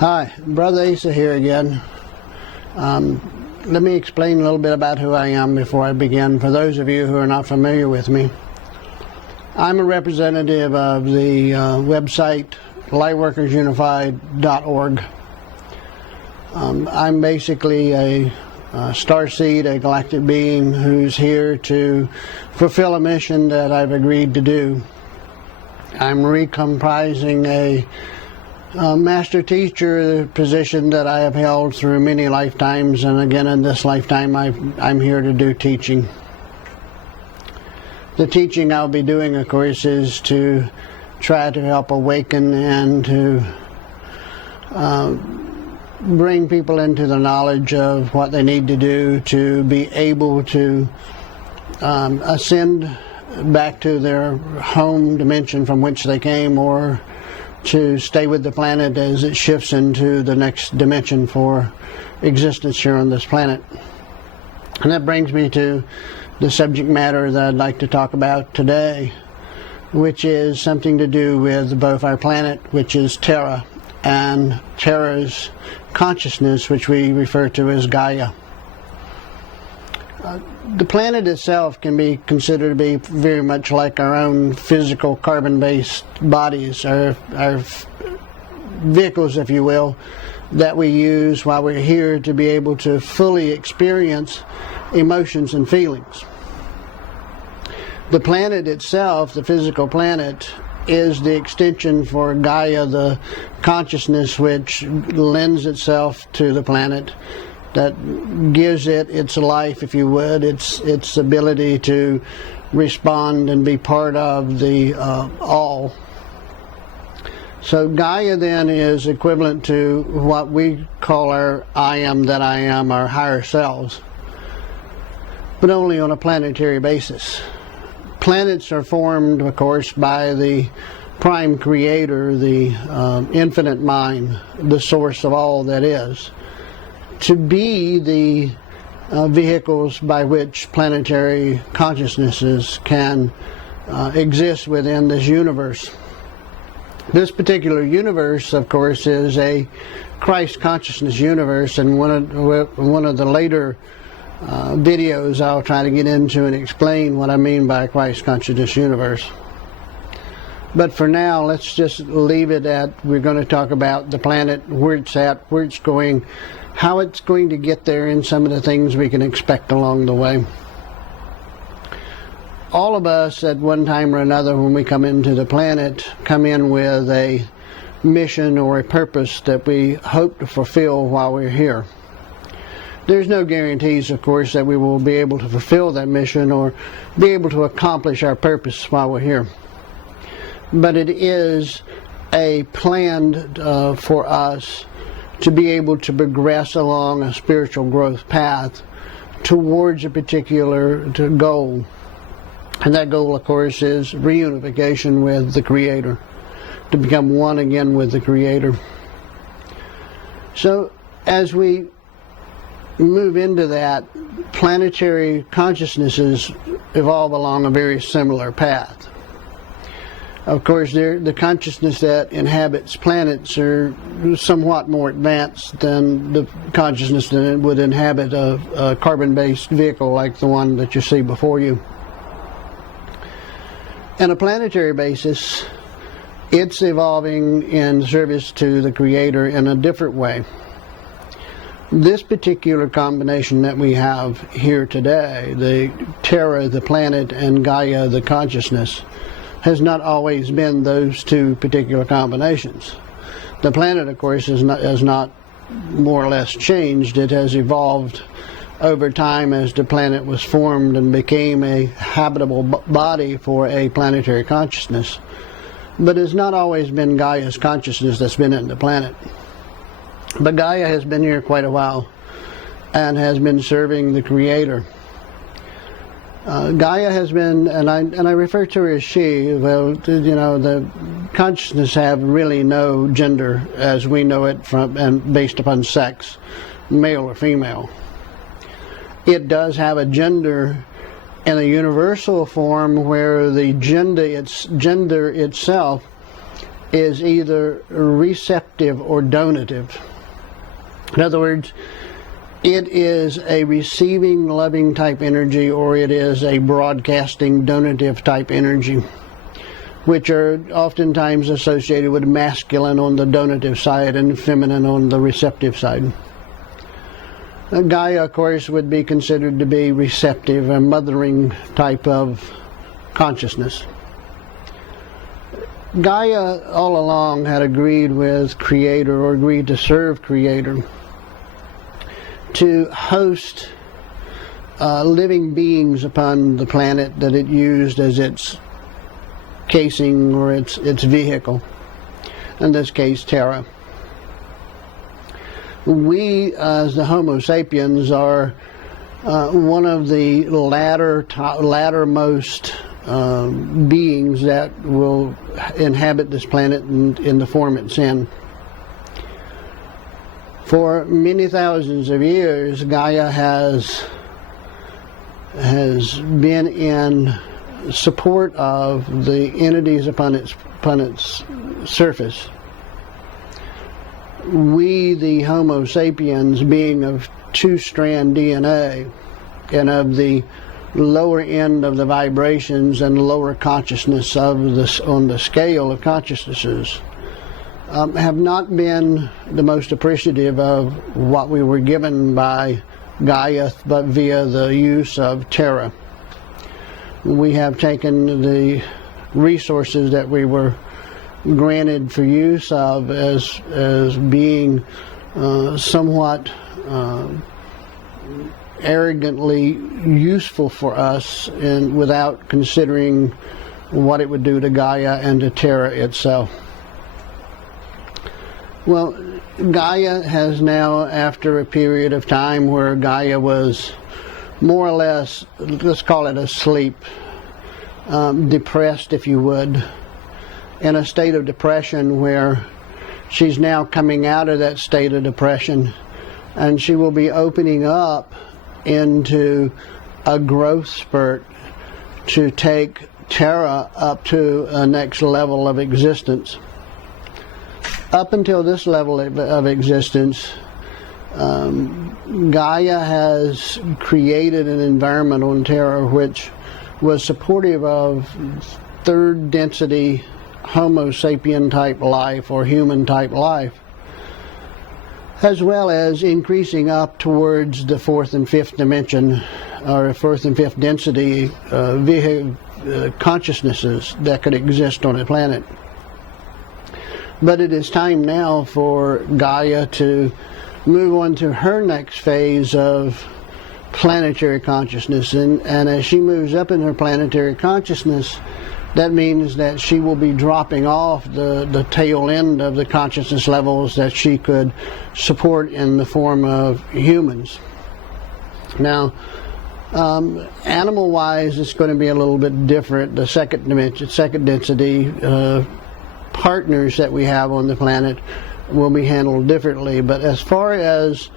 Hi, Brother Asa here again. Let me explain a little bit about who I am before I begin, for those of you who are not familiar with me. I'm a representative of the website lightworkersunified.org. I'm basically a starseed, a galactic being who's here to fulfill a mission that I've agreed to do. I'm recomprising a master teacher position that I have held through many lifetimes, and again in this lifetime I'm here to do teaching. The teaching I'll be doing, of course, is to try to help awaken and to bring people into the knowledge of what they need to do to be able to ascend back to their home dimension from which they came, or to stay with the planet as it shifts into the next dimension for existence here on this planet. And that brings me to the subject matter that I'd like to talk about today, which is something to do with both our planet, which is Terra, and Terra's consciousness, which we refer to as Gaia. The planet itself can be considered to be very much like our own physical carbon-based bodies, our vehicles, if you will, that we use while we're here to be able to fully experience emotions and feelings. The planet itself, the physical planet, is the extension for Gaia, the consciousness which lends itself to the planet, that gives it its life, if you would, its ability to respond and be part of the all. So Gaia then is equivalent to what we call our I am that I am, our higher selves, but only on a planetary basis. Planets are formed, of course, by the prime creator, the infinite mind, the source of all that is, to be the vehicles by which planetary consciousnesses can exist within this universe. This particular universe, of course, is a Christ consciousness universe, and one of the later videos I'll try to get into and explain what I mean by Christ consciousness universe. But for now, let's just leave it at, we're going to talk about the planet, where it's at, where it's going, how it's going to get there, and some of the things we can expect along the way. All of us at one time or another, when we come into the planet, come in with a mission or a purpose that we hope to fulfill while we're here. There's no guarantees, of course, that we will be able to fulfill that mission or be able to accomplish our purpose while we're here. But it is a plan for us to be able to progress along a spiritual growth path towards a particular goal. And that goal, of course, is reunification with the Creator, to become one again with the Creator. So as we move into that, planetary consciousnesses evolve along a very similar path. Of course, the consciousness that inhabits planets are somewhat more advanced than the consciousness that would inhabit a carbon-based vehicle like the one that you see before you. On a planetary basis, it's evolving in service to the Creator in a different way. This particular combination that we have here today, the Terra, the planet, and Gaia, the consciousness, has not always been those two particular combinations. The planet, of course, has not more or less changed. It has evolved over time as the planet was formed and became a habitable body for a planetary consciousness. But it's not always been Gaia's consciousness that's been in the planet. But Gaia has been here quite a while and has been serving the Creator. Gaia has been, and I refer to her as she. Well, you know, the consciousness have really no gender as we know it from and based upon sex, male or female. It does have a gender in a universal form where the gender itself is either receptive or donative. In other words, it is a receiving, loving type energy, or it is a broadcasting, donative type energy, which are oftentimes associated with masculine on the donative side and feminine on the receptive side. Gaia, of course, would be considered to be receptive, a mothering type of consciousness. Gaia all along had agreed with Creator, or agreed to serve Creator, to host living beings upon the planet that it used as its casing or its vehicle, in this case Terra. We, as the Homo sapiens, are one of the lattermost beings that will inhabit this planet in the form it's in. For many thousands of years, Gaia has been in support of the entities upon its surface. We, the Homo sapiens, being of two-strand DNA and of the lower end of the vibrations and lower consciousness on the scale of consciousnesses, have not been the most appreciative of what we were given by Gaia, but via the use of Terra. We have taken the resources that we were granted for use of as being somewhat arrogantly useful for us, and without considering what it would do to Gaia and to Terra itself. Well, Gaia has now, after a period of time where Gaia was more or less, let's call it asleep, depressed, if you would, in a state of depression, where she's now coming out of that state of depression, and she will be opening up into a growth spurt to take Terra up to a next level of existence. Up until this level of existence, Gaia has created an environment on Terra which was supportive of third density Homo sapien type life, or human type life, as well as increasing up towards the fourth and fifth dimension, or fourth and fifth density consciousnesses that could exist on a planet. But it is time now for Gaia to move on to her next phase of planetary consciousness, and as she moves up in her planetary consciousness, that means that she will be dropping off the tail end of the consciousness levels that she could support in the form of humans. Now, animal-wise, it's going to be a little bit different. The second dimension, second density partners that we have on the planet will be handled differently. But as far as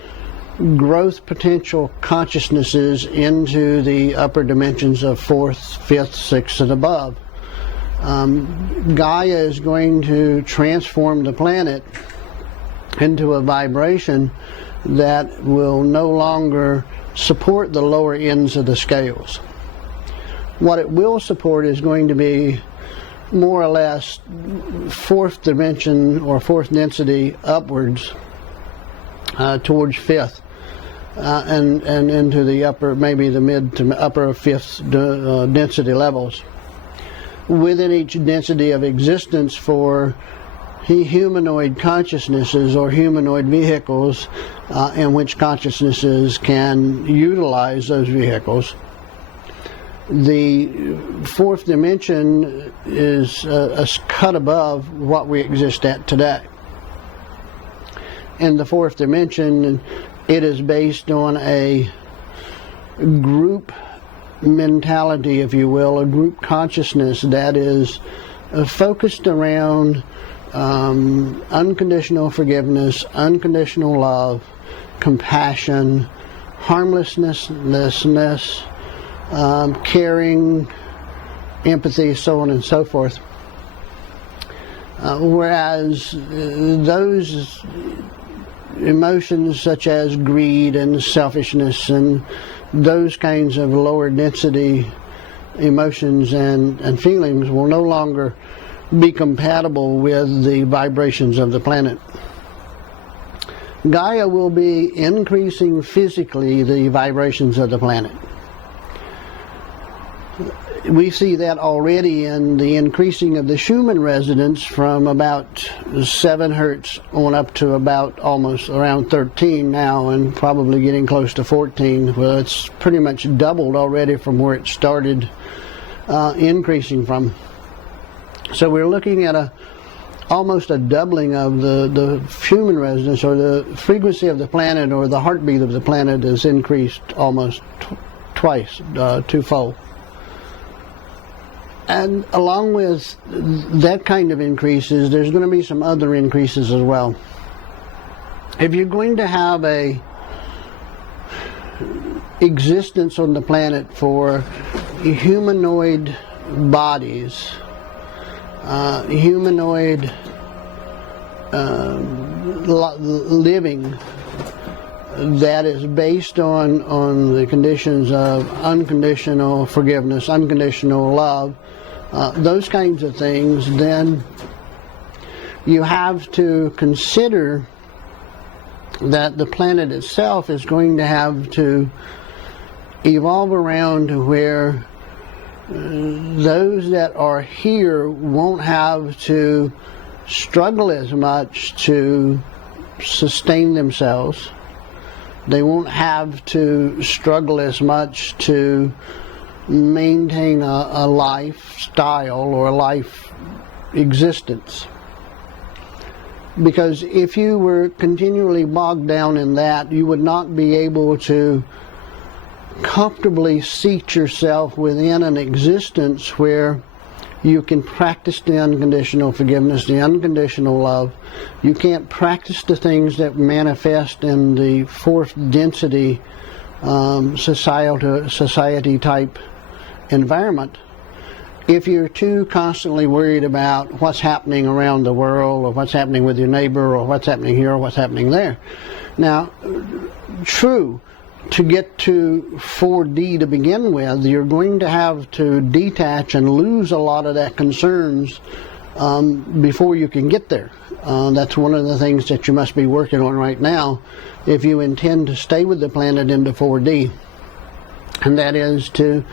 growth potential consciousnesses into the upper dimensions of fourth, fifth, sixth, and above, Gaia is going to transform the planet into a vibration that will no longer support the lower ends of the scales. What it will support is going to be more or less fourth dimension or fourth density upwards towards fifth, and into the upper, maybe the mid to upper fifth density levels. Within each density of existence for humanoid consciousnesses or humanoid vehicles, in which consciousnesses can utilize those vehicles. The fourth dimension is a cut above what we exist at today. In the fourth dimension, it is based on a group mentality, if you will, a group consciousness that is focused around unconditional forgiveness, unconditional love, compassion, harmlessness, caring, empathy, so on and so forth. Whereas those emotions such as greed and selfishness and those kinds of lower density emotions and feelings will no longer be compatible with the vibrations of the planet. Gaia will be increasing physically the vibrations of the planet. We see that already in the increasing of the Schumann resonance from about 7 hertz on up to about almost around 13 now, and probably getting close to 14. Well, it's pretty much doubled already from where it started increasing from. So we're looking at almost a doubling of the Schumann resonance, or the frequency of the planet, or the heartbeat of the planet is increased almost twice, twofold. And along with that kind of increases, there's going to be some other increases as well. If you're going to have a existence on the planet for humanoid bodies, humanoid living that is based on the conditions of unconditional forgiveness, unconditional love, those kinds of things, then you have to consider that the planet itself is going to have to evolve around to where those that are here won't have to struggle as much to sustain themselves. They won't have to struggle as much to maintain a lifestyle or a life existence. Because if you were continually bogged down in that, you would not be able to comfortably seat yourself within an existence where you can practice the unconditional forgiveness, the unconditional love. You can't practice the things that manifest in the fourth density society type environment if you're too constantly worried about what's happening around the world, or what's happening with your neighbor, or what's happening here, or what's happening there. Now, true, to get to 4D to begin with, you're going to have to detach and lose a lot of that concerns before you can get there. That's one of the things that you must be working on right now if you intend to stay with the planet into 4D. And that is to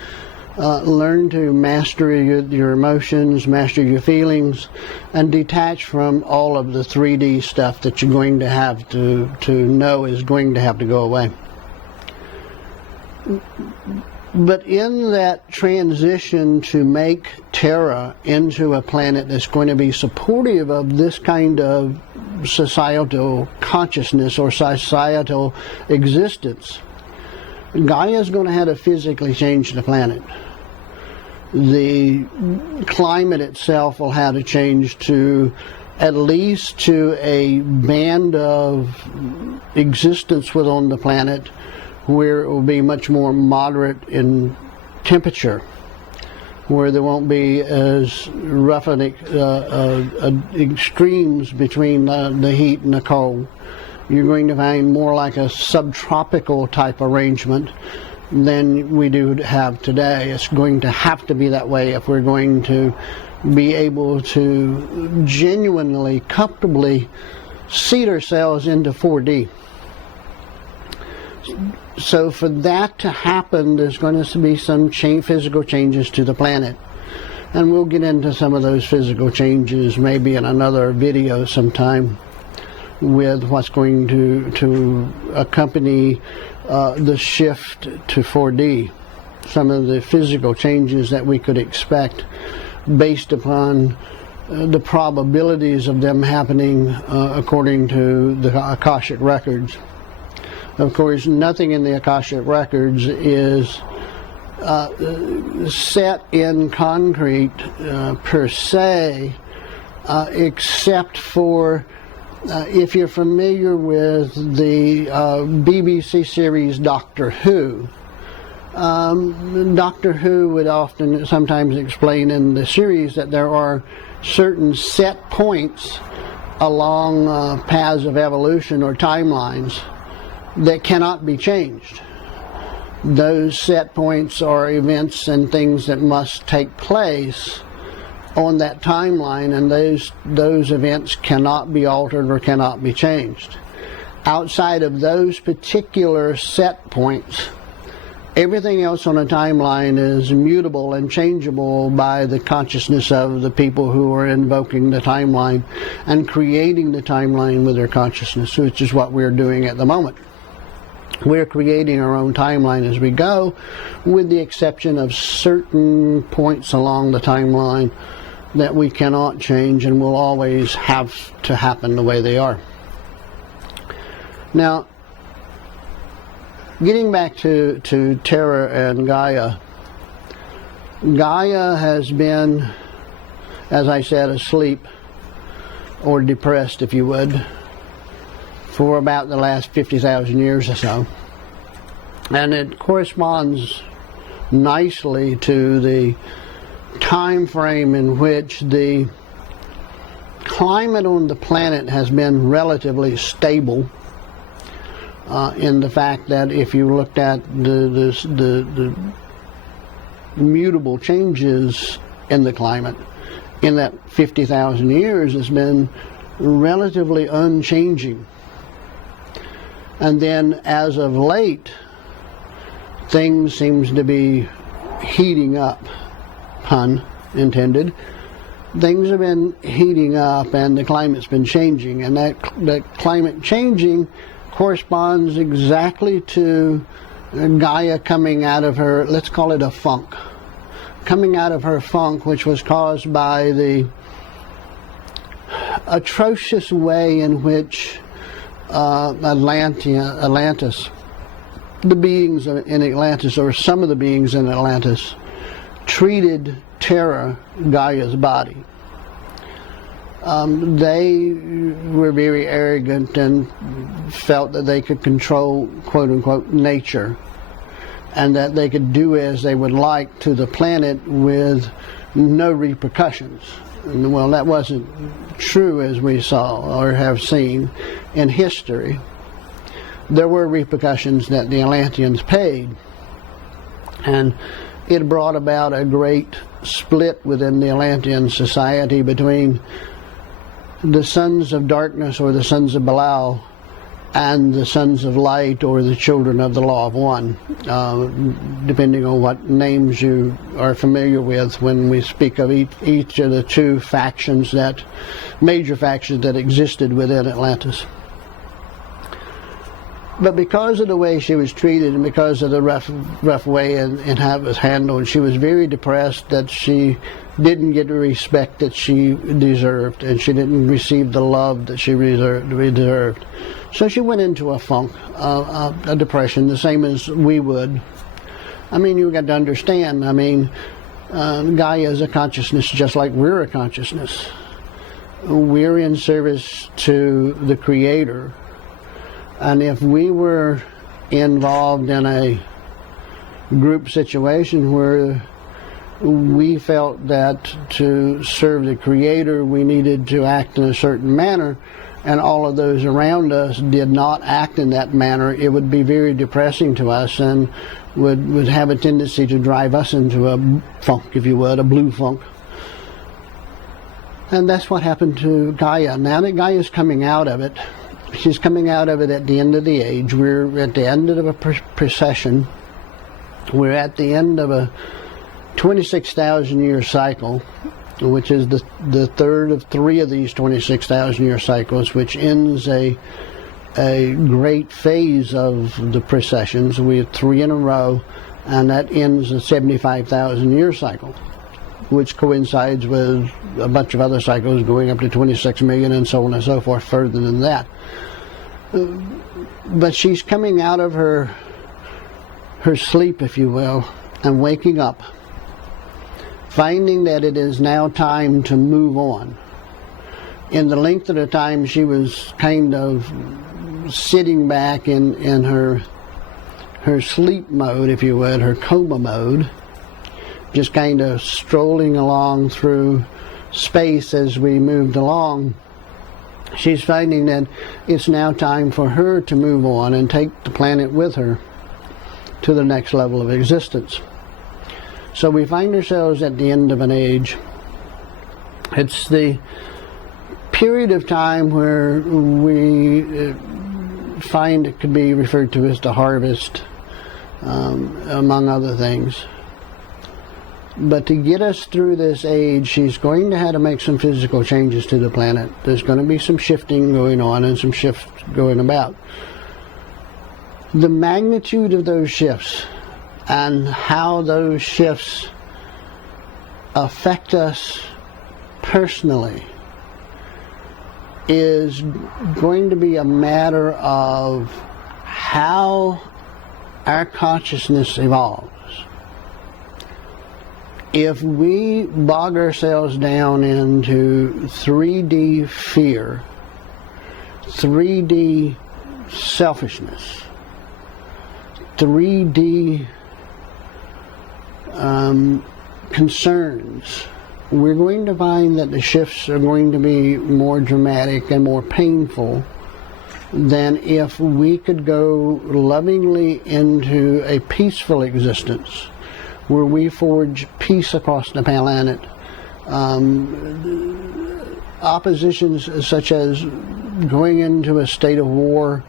learn to master your emotions, master your feelings, and detach from all of the 3D stuff that you're going to have to know is going to have to go away. But in that transition to make Terra into a planet that's going to be supportive of this kind of societal consciousness or societal existence, Gaia is going to have to physically change the planet. The climate itself will have to change to at least to a band of existence within the planet where it will be much more moderate in temperature, where there won't be as rough extremes between the heat and the cold. You're going to find more like a subtropical type arrangement than we do have today. It's going to have to be that way if we're going to be able to genuinely, comfortably seat ourselves into 4D. So for that to happen, there's going to be some physical changes to the planet. And we'll get into some of those physical changes maybe in another video sometime, with what's going to accompany the shift to 4D. Some of the physical changes that we could expect based upon the probabilities of them happening according to the Akashic records. Of course, nothing in the Akashic records is set in concrete per se, except for if you're familiar with the BBC series Doctor Who, Doctor Who would often sometimes explain in the series that there are certain set points along paths of evolution or timelines that cannot be changed. Those set points are events and things that must take place on that timeline, and those events cannot be altered or cannot be changed. Outside of those particular set points, everything else on a timeline is mutable and changeable by the consciousness of the people who are invoking the timeline and creating the timeline with their consciousness, which is what we're doing at the moment. We're creating our own timeline as we go, with the exception of certain points along the timeline that we cannot change and will always have to happen the way they are. Now, getting back to Terra and Gaia, Gaia has been, as I said, asleep or depressed, if you would, for about the last 50,000 years or so. And it corresponds nicely to the time frame in which the climate on the planet has been relatively stable, in the fact that if you looked at the mutable changes in the climate, in that 50,000 years, it's been relatively unchanging. And then as of late, things seems to be heating up, pun intended. Things have been heating up and the climate's been changing, and that climate changing corresponds exactly to Gaia coming out of her, let's call it a funk, coming out of her funk, which was caused by the atrocious way in which Atlantis, the beings in Atlantis, or some of the beings in Atlantis, treated Terra, Gaia's body. They were very arrogant and felt that they could control, quote unquote, nature, and that they could do as they would like to the planet with no repercussions. Well, that wasn't true, as we saw or have seen in history. There were repercussions that the Atlanteans paid, and it brought about a great split within the Atlantean society between the sons of darkness, or the sons of Belial, and the sons of light, or the children of the law of one, depending on what names you are familiar with when we speak of each of the two factions, that major factions that existed within Atlantis. But because of the way she was treated, and because of the rough way and how it was handled, she was very depressed that she didn't get the respect that she deserved, and she didn't receive the love that she deserved. So she went into a funk, a depression, the same as we would. I mean, you've got to understand, Gaia is a consciousness just like we're a consciousness. We're in service to the Creator. And if we were involved in a group situation where we felt that to serve the Creator we needed to act in a certain manner, and all of those around us did not act in that manner, it would be very depressing to us and would have a tendency to drive us into a funk, if you would, a blue funk. And that's what happened to Gaia. Now that Gaia's coming out of it, she's coming out of it at the end of the age. We're at the end of a precession. We're at the end of a 26,000 year cycle, which is the third of three of these 26,000 year cycles, which ends a great phase of the precessions. We have three in a row, and that ends a 75,000 year cycle, which coincides with a bunch of other cycles going up to 26 million and so on and so forth further than that. But she's coming out of her sleep, if you will, and waking up, finding that it is now time to move on. In the length of the time she was kind of sitting back in her her sleep mode, if you would, her coma mode, just kind of strolling along through space as we moved along. She's finding that it's now time for her to move on and take the planet with her to the next level of existence. So we find ourselves at the end of an age. It's the period of time where we find it could be referred to as the harvest, among other things. But to get us through this age, she's going to have to make some physical changes to the planet. There's going to be some shifting going on and some shifts going about. The magnitude of those shifts and how those shifts affect us personally is going to be a matter of how our consciousness evolves. If we bog ourselves down into 3D fear, 3D selfishness, 3D concerns, we're going to find that the shifts are going to be more dramatic and more painful than if we could go lovingly into a peaceful existence where we forge peace across the planet. Oppositions such as going into a state of war,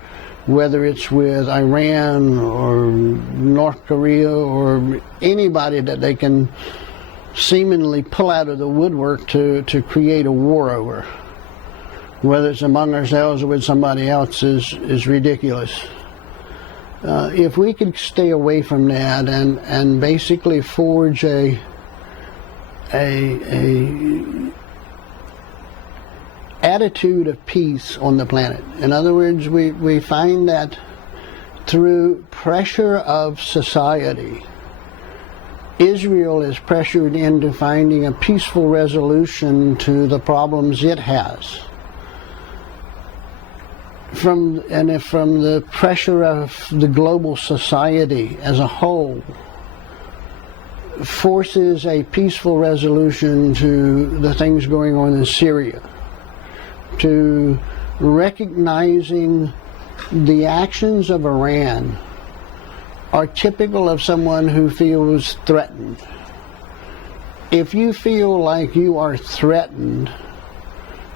whether it's with Iran or North Korea or anybody that they can seemingly pull out of the woodwork to create a war over, whether it's among ourselves or with somebody else, is ridiculous. If we could stay away from that and basically forge a attitude of peace on the planet. In other words, we find that through pressure of society, Israel is pressured into finding a peaceful resolution to the problems it has. From the pressure of the global society as a whole forces a peaceful resolution to the things going on in Syria, to recognizing the actions of Iran are typical of someone who feels threatened. If you feel like you are threatened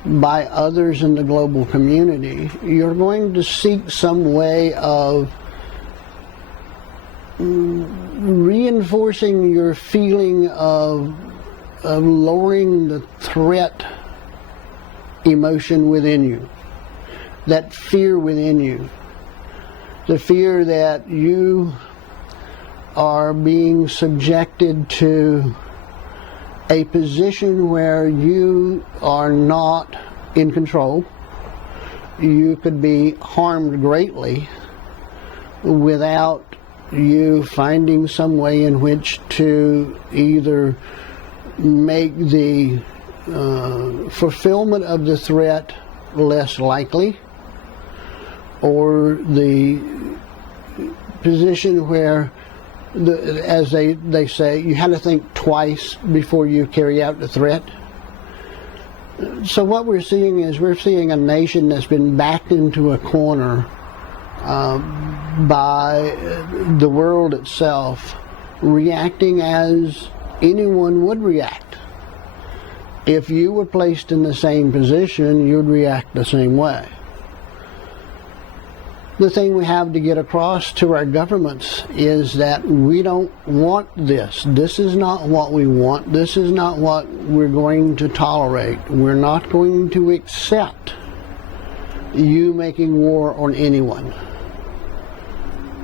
by others in the global community, you're going to seek some way of reinforcing your feeling of lowering the threat emotion within you, that fear within you, the fear that you are being subjected to a position where you are not in control. You could be harmed greatly without you finding some way in which to either make the fulfillment of the threat less likely, or the position where, as they say, you have to think twice before you carry out the threat. So what we're seeing is a nation that's been backed into a corner by the world itself, reacting as anyone would react. If you were placed in the same position, you'd react the same way. The thing we have to get across to our governments is that we don't want this. This is not what we want. This is not what we're going to tolerate. We're not going to accept you making war on anyone.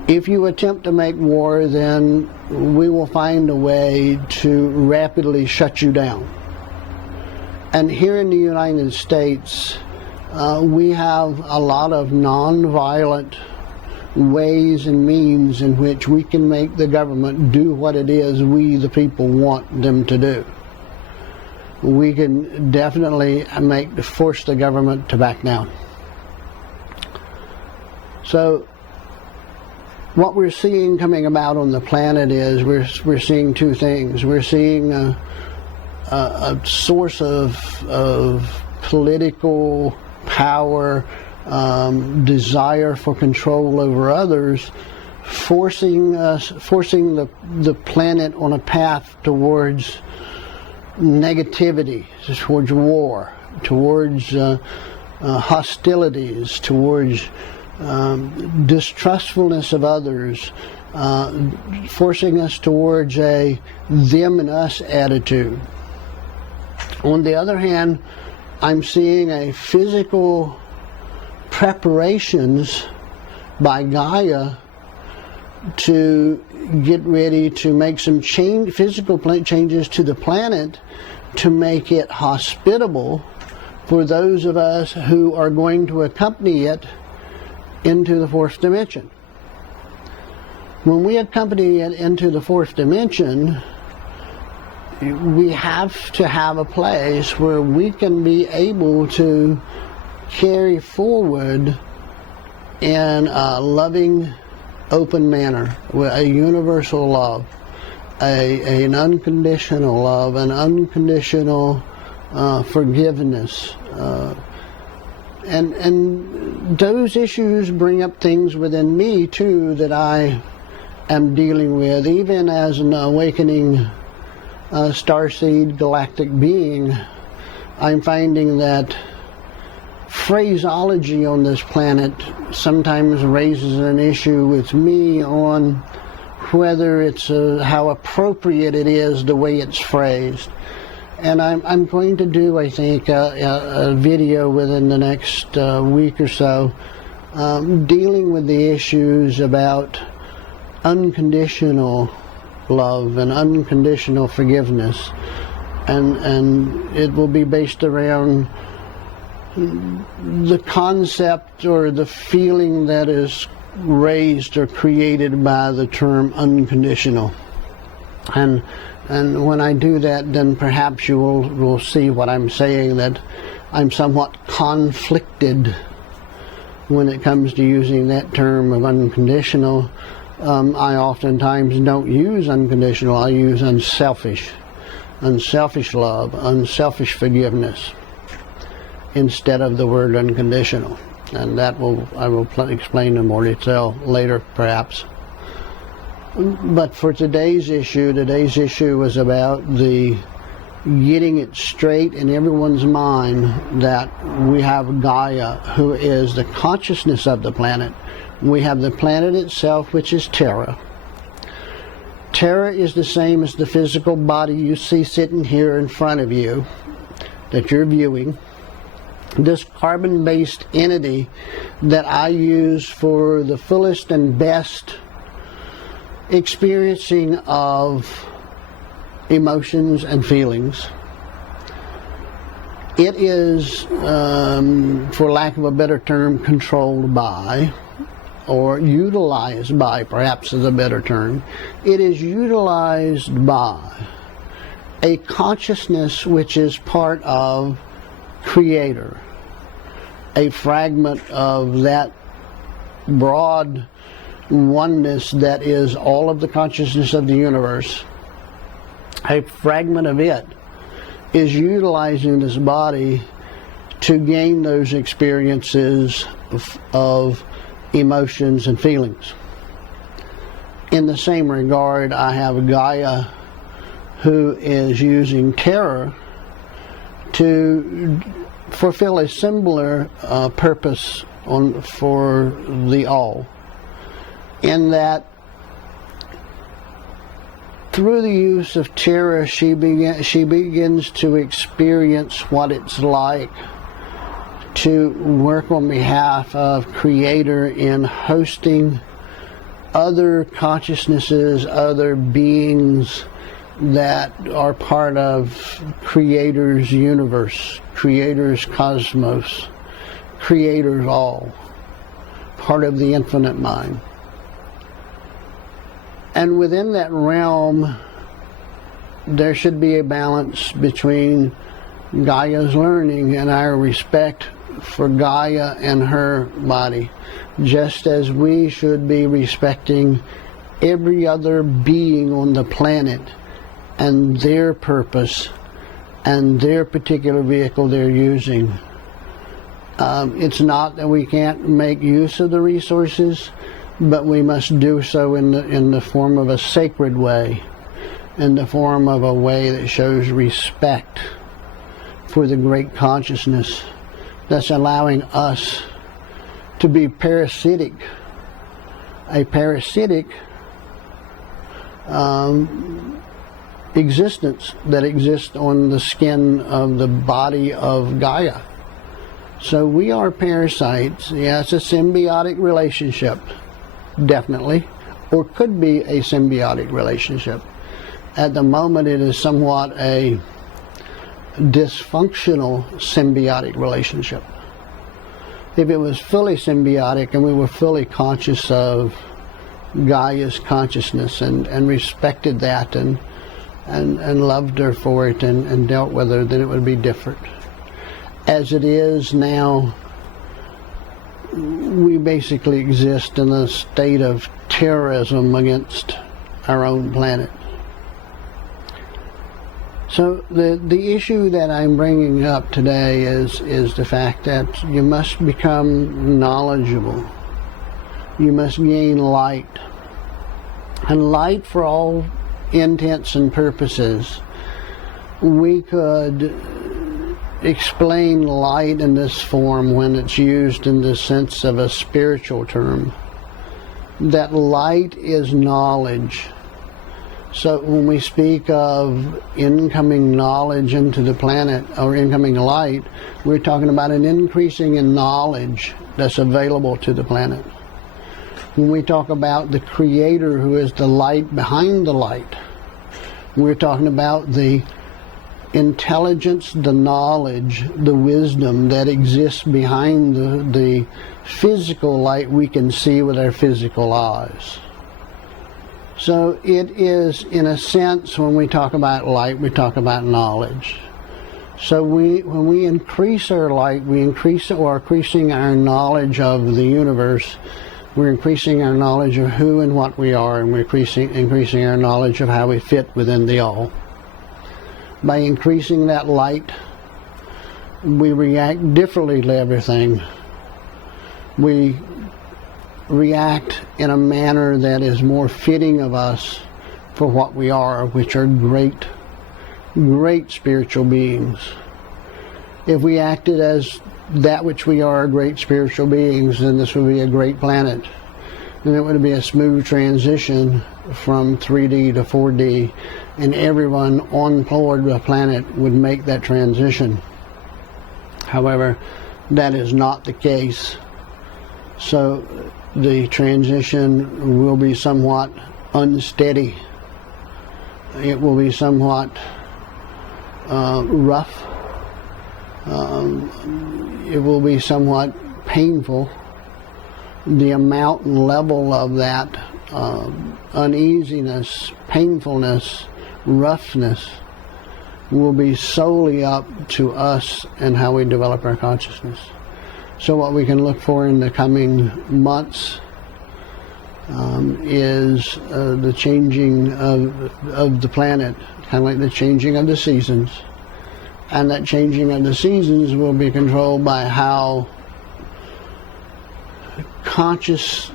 If you attempt to make war, then we will find a way to rapidly shut you down. And here in the United States, we have a lot of non-violent ways and means in which we can make the government do what it is we, the people, want them to do. We can definitely force the government to back down. So what we're seeing coming about on the planet is we're seeing two things. We're seeing a source of political power, desire for control over others, forcing the planet on a path towards negativity, towards war, towards hostilities, towards distrustfulness of others, forcing us towards a them and us attitude. On the other hand, I'm seeing a physical preparations by Gaia to get ready to make some physical changes to the planet to make it hospitable for those of us who are going to accompany it into the fourth dimension. When we accompany it into the fourth dimension, we have to have a place where we can be able to carry forward in a loving, open manner, with a universal love, an unconditional love, an unconditional forgiveness. And those issues bring up things within me too that I am dealing with, even as an awakening starseed galactic being. I'm finding that phraseology on this planet sometimes raises an issue with me on whether it's how appropriate it is the way it's phrased. And I'm going to do, I think, a video within the next week or so dealing with the issues about unconditional love and unconditional forgiveness, and it will be based around the concept or the feeling that is raised or created by the term unconditional. And when I do that, then perhaps you will see what I'm saying, that I'm somewhat conflicted when it comes to using that term of unconditional. I oftentimes don't use unconditional. I use unselfish love, unselfish forgiveness, instead of the word unconditional. And that I will explain in more detail later, perhaps. But for today's issue was about the getting it straight in everyone's mind that we have Gaia, who is the consciousness of the planet. We have the planet itself, which is Terra. Terra is the same as the physical body you see sitting here in front of you that you're viewing. This carbon-based entity that I use for the fullest and best experiencing of emotions and feelings. It is, for lack of a better term, controlled by, or utilized by, perhaps is a better term. It is utilized by a consciousness which is part of Creator, a fragment of that broad oneness that is all of the consciousness of the universe. A fragment of it is utilizing this body to gain those experiences of emotions and feelings. In the same regard, I have Gaia, who is using Terra to fulfill a similar purpose for the all, in that through the use of Terra, she begins to experience what it's like to work on behalf of Creator in hosting other consciousnesses, other beings that are part of Creator's universe, Creator's cosmos, Creator's all, part of the infinite mind. And within that realm, there should be a balance between Gaia's learning and our respect for Gaia and her body, just as we should be respecting every other being on the planet and their purpose and their particular vehicle they're using. It's not that we can't make use of the resources, but we must do so in the form of a sacred way, in the form of a way that shows respect for the great consciousness that's allowing us to be parasitic, a parasitic existence that exists on the skin of the body of Gaia. So we are parasites. Yeah, it's a symbiotic relationship, definitely, or could be a symbiotic relationship. At the moment it is somewhat a dysfunctional symbiotic relationship. If it was fully symbiotic and we were fully conscious of Gaia's consciousness and respected that and loved her for it and dealt with her, then it would be different. As it is now, we basically exist in a state of terrorism against our own planet. So the issue that I'm bringing up today is the fact that you must become knowledgeable. You must gain light. And light, for all intents and purposes, we could explain light in this form when it's used in the sense of a spiritual term. That light is knowledge. So when we speak of incoming knowledge into the planet, or incoming light, we're talking about an increasing in knowledge that's available to the planet. When we talk about the Creator, who is the light behind the light, we're talking about the intelligence, the knowledge, the wisdom that exists behind the physical light we can see with our physical eyes. So it is, in a sense, when we talk about light, we talk about knowledge. So when we increase our light, we increasing our knowledge of the universe. We're increasing our knowledge of who and what we are, and we're increasing our knowledge of how we fit within the all. By increasing that light, we react differently to everything. We react in a manner that is more fitting of us for what we are, which are great spiritual beings. If we acted as that which we are, great spiritual beings, then this would be a great planet. And it would be a smooth transition from 3D to 4D, and everyone on board the planet would make that transition. However, that is not the case. So the transition will be somewhat unsteady. It will be somewhat rough. It will be somewhat painful. The amount and level of that uneasiness, painfulness, roughness will be solely up to us and how we develop our consciousness. So what we can look for in the coming months is the changing of the planet, kind of like the changing of the seasons. And that changing of the seasons will be controlled by how conscious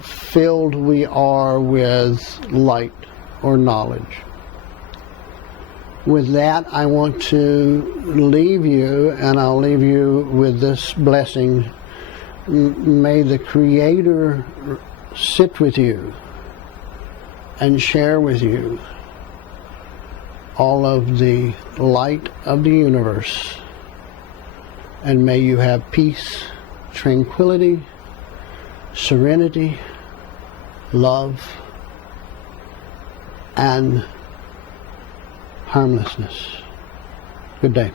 filled we are with light or knowledge. With that, I want to leave you, and I'll leave you with this blessing. May the Creator sit with you and share with you all of the light of the universe. And may you have peace, tranquility, serenity, love, and harmlessness. Good day.